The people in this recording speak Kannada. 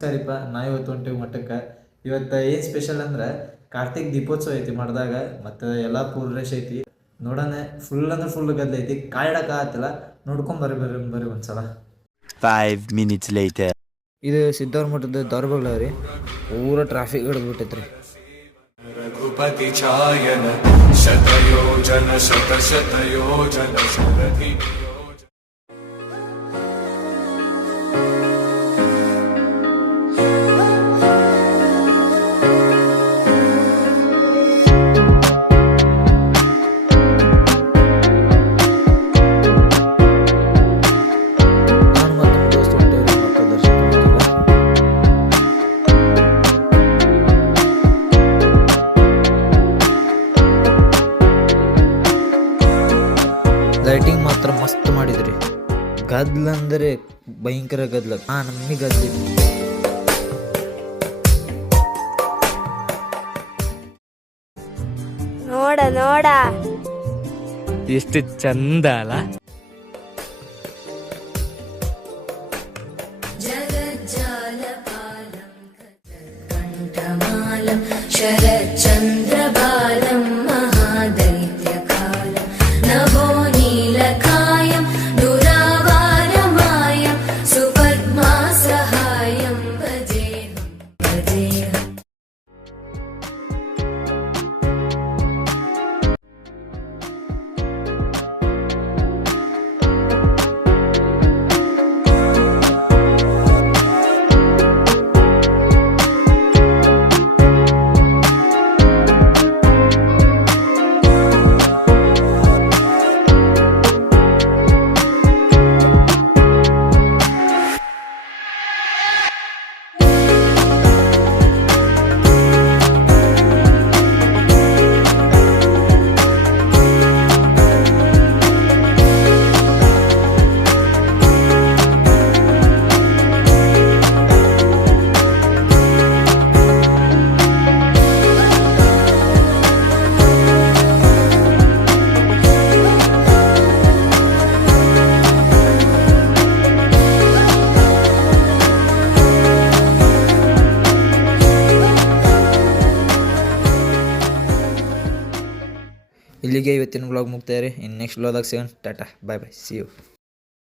ಸರಿಪ್ಪ ನಾ ಇವತ್ತು ಹೊಂಟೇವಿ ಮಠಕ್ಕೆ. ಇವತ್ತು ಏನು ಸ್ಪೆಷಲ್ ಅಂದ್ರೆ ಕಾರ್ತಿಕ್ ದೀಪೋತ್ಸವ ಐತಿ ಮಾಡಿದಾಗ, ಮತ್ತು ಎಲ್ಲ ಫುಲ್ ರಶ್ ಐತಿ. ನೋಡೋಣ, ಫುಲ್ ಅಂದ್ರೆ ಫುಲ್ ಗದ್ದಲ ಐತಿ. ಕಾಯ್ಡಕ್ಕೆ ಆಗತ್ತಿಲ್ಲ, ನೋಡ್ಕೊಂಡ್ ಬರ್ರಿ ಒಂದ್ಸಲ. 5 minutes later. ಇದು ಸಿದ್ದವ್ರ ಮಠದ ದೌರ್ಬಗ್ಲ ರೀ, ಪೂರ ಟ್ರಾಫಿಕ್ ಹಿಡಿದ್ಬಿಟ್ಟೈತ್ರಿ. ರಘುಪತಿ ಛಾಯನ ಶತಯೋಜನ ಶತಶತಯೋಜನ ಶರಧಿ ಲೈಟಿಂಗ್ ಮಾತ್ರ ಮಸ್ತ್ ಮಾಡಿದ್ರಿ. ಗದ್ಲ ಅಂದರೆ ಭಯಂಕರ ಗದ್ಲ, ನಮ್ಮಿ ಗದ್ಲಿ. ನೋಡ ನೋಡ ಎಷ್ಟು ಚಂದ ಅಲ್ಲ. ಕಂಠಮಾಲಂ ಶರಚಂದ್ರಬಾಲಂ ಮಹಾದೈತ್ಯಕಾಲಂ ನಭೋ ನೀಲಕಾಯಂ ದುರಾವಾರಮಾಯಂ ಸುಪದ್ಮಾ ಸಹಾಯಂ ಭಜೇಹಂ ಭಜೇಹಂ. ಇಲ್ಲಿಗೆ ಇವತ್ತಿನ ವ್ಲಾಗ್ ಮುಗ್ತಾಯಿರಿ. ಇನ್ನು ನೆಕ್ಸ್ಟ್ ವ್ಲಾಗ್ದಾಗ ಸಿಗೋಣ. ಟಾಟಾ, ಬಾಯ್ ಬಾಯ್, ಸಿ ಯು.